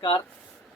નમસ્કાર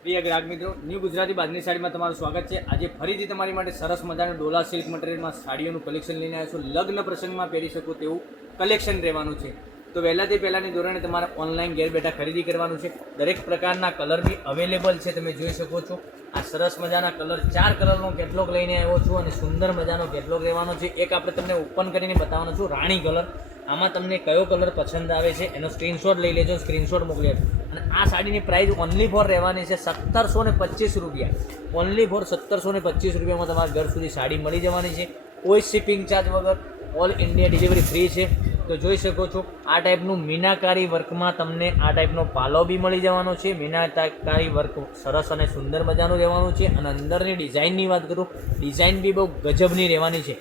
પ્રિય ગ્રાહક મિત્રો, ન્યૂ ગુજરાતી બાંધણી સાડીમાં તમારું સ્વાગત છે। આજે ફરીથી તમારી માટે સરસ મજાનું ડોલા સિલ્ક મટીરિયલમાં સાડીઓનું કલેક્શન લઈને આવ્યો છું। લગ્ન પ્રસંગમાં પહેરી શકો તેવું કલેક્શન રહેવાનું છે। તો વહેલાથી પહેલાંની ધોરણે તમારે ઓનલાઈન ઘેર બેઠા ખરીદી કરવાનું છે। દરેક પ્રકારના કલર બી અવેલેબલ છે, તમે જોઈ શકો છો। આ સરસ મજાના કલર 4 કલરનો કેટલોગ લઈને આવ્યો છું અને સુંદર મજાનો કેટલોગ રહેવાનો છે। એક આપણે તમને ઓપન કરીને બતાવવાનો છું, રાણી કલર। આમાં તમને કયો કલર પસંદ આવે છે એનો સ્ક્રીનશોટ લઈ લેજો, સ્ક્રીનશોટ મોકલી આપજો। અને આ સાડીની પ્રાઇસ ઓનલી ફોર રહેવાની છે 1725 રૂપિયા। ઓનલી ફોર 1725 રૂપિયામાં તમારા ઘર સુધી સાડી મળી જવાની છે, કોઈ શિપિંગ ચાર્જ વગર, ઓલ ઇન્ડિયા ડિલિવરી ફ્રી છે। તો જોઈ શકો છો આ ટાઈપનું મીનાકારી વર્કમાં તમને આ ટાઈપનો પાલો બી મળી જવાનો છે। મીનાકારી વર્ક સરસ અને સુંદર મજાનું રહેવાનું છે। અને અંદરની ડિઝાઇનની વાત કરું, ડિઝાઇન બી બહુ ગજબની રહેવાની છે।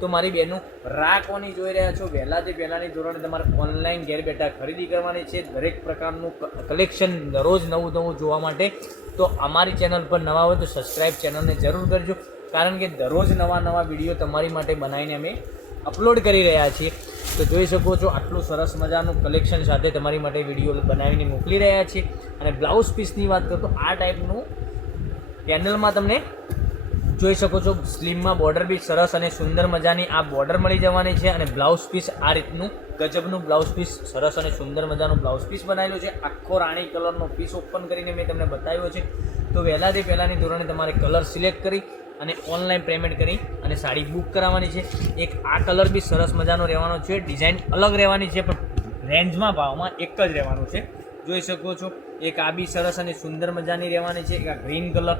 તો મારી બહેનો રાહ કોની જોઈ રહ્યા છો? વહેલાથી પહેલાંની ધોરણે તમારે ઓનલાઈન ઘેર બેઠા ખરીદી કરવાની છે। દરેક પ્રકારનું કલેક્શન દરરોજ નવું નવું જોવા માટે તો અમારી ચેનલ પર નવા હોય તો સબસ્ક્રાઈબ ચેનલને જરૂર કરજો, કારણ કે દરરોજ નવા વિડીયો તમારી માટે બનાવીને અમે અપલોડ કરી રહ્યા છીએ। તો જોઈ શકો છો આટલું સરસ મજાનું કલેક્શન સાથે તમારી માટે વિડીયો બનાવીને મોકલી રહ્યા છીએ। અને બ્લાઉઝ પીસની વાત કરું તો આ ટાઈપનું પેનલમાં તમને જોઈ શકો છો, સ્લીમમાં બોર્ડર બી સરસ અને સુંદર મજાની આ બોર્ડર મળી જવાની છે। અને બ્લાઉઝ પીસ આ રીતનું ગજબનું બ્લાઉઝ પીસ, સરસ અને સુંદર મજાનું બ્લાઉઝ પીસ બનાવેલું છે। આખો રાણી કલરનો પીસ ઓપન કરીને મેં તમને બતાવ્યો છે। તો વહેલાથી પહેલાંની ધોરણે તમારે કલર સિલેક્ટ કરી અને ઓનલાઈન પેમેન્ટ કરી અને સાડી બુક કરાવવાની છે। એક આ કલર બી સરસ મજાનો રહેવાનો છે, ડિઝાઇન અલગ રહેવાની છે પણ રેન્જમાં ભાવમાં એક જ રહેવાનું છે, જોઈ શકો છો। એક આ બી સરસ અને સુંદર મજાની રહેવાની છે। એક આ ગ્રીન કલર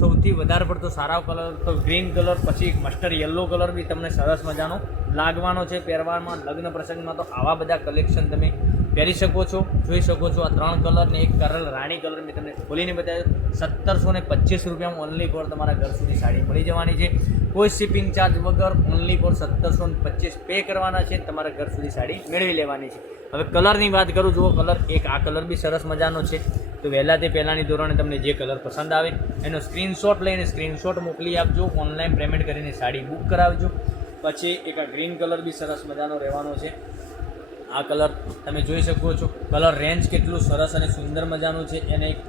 સૌથી વધારે પડતો સારા કલર તો ગ્રીન કલર, પછી એક મસ્ટર્ડ યલો કલર બી તમને સરસ મજાનો લાગવાનો છે પહેરવામાં। લગ્ન પ્રસંગમાં તો આવા બધા કલેક્શન તમે પહેરી શકો છો, જોઈ શકો છો। આ 3 કલર ને એક કલર રાણી કલર મેં તમને ખોલીને બતાવ્યો। 1725 રૂપિયામાં ઓનલી ફોર તમારા ઘર સુધી સાડી મળી જવાની છે, કોઈ શિપિંગ ચાર્જ વગર। ઓનલી ફોર 1725 પે કરવાના છે, તમારા ઘર સુધી સાડી મેળવી લેવાની છે। હવે કલરની વાત કરું, જુઓ કલર, એક આ કલર બી સરસ મજાનો છે। તો વહેલાથી પહેલાંની ધોરણે તમને જે કલર પસંદ આવે એનો સ્ક્રીનશોટ લઈને સ્ક્રીનશોટ મોકલી આપજો, ઓનલાઈન પેમેન્ટ કરીને સાડી બુક કરાવજો। પછી એક આ ગ્રીન કલર બી સરસ મજાનો રહેવાનો છે। આ કલર તમે જોઈ શકો છો, કલર રેન્જ કેટલું સરસ અને સુંદર મજાનું છે। એને એક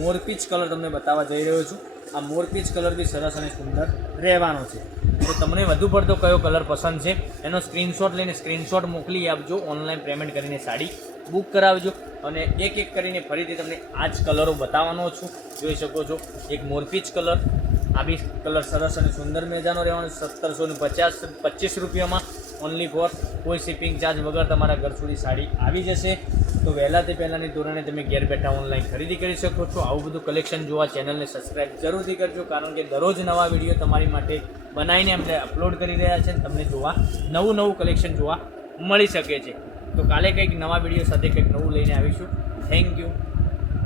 મોરપીચ કલર તમને બતાવવા જઈ રહ્યો છું। આ મોરપીચ કલર બી સરસ અને સુંદર રહેવાનો છે। તો તમને વધુ પડતો કયો કલર પસંદ છે એનો સ્ક્રીનશોટ લઈને સ્ક્રીનશોટ મોકલી આપજો, ઓનલાઈન પેમેન્ટ કરીને સાડી બુક કરાવજો। અને એક એક કરીને ફરીથી તમને આ જ કલરો બતાવવાનો છું, જોઈ શકો છો। એક મોરપીચ કલર, આ બી કલર સરસ અને સુંદર મજાનો રહેવાનો, 1725 રૂપિયામાં ઓનલી ફોર, કોઈ શિપિંગ ચાર્જ વગર તમારા ઘર સુધી સાડી આવી જશે। તો વહેલાથી પહેલાંની ધોરણે તમે ઘેર બેઠા ઓનલાઈન ખરીદી કરી શકો છો। આવું બધું કલેક્શન જોવા ચેનલને સબસ્ક્રાઈબ જરૂરથી કરજો, કારણ કે દરરોજ નવા વિડીયો તમારી માટે બનાવીને અમને અપલોડ કરી રહ્યા છે, તમને જોવા નવું કલેક્શન જોવા મળી શકે છે। તો કાલે કંઈક નવા વિડીયો સાથે કંઈક નવું લઈને આવીશું। Thank you.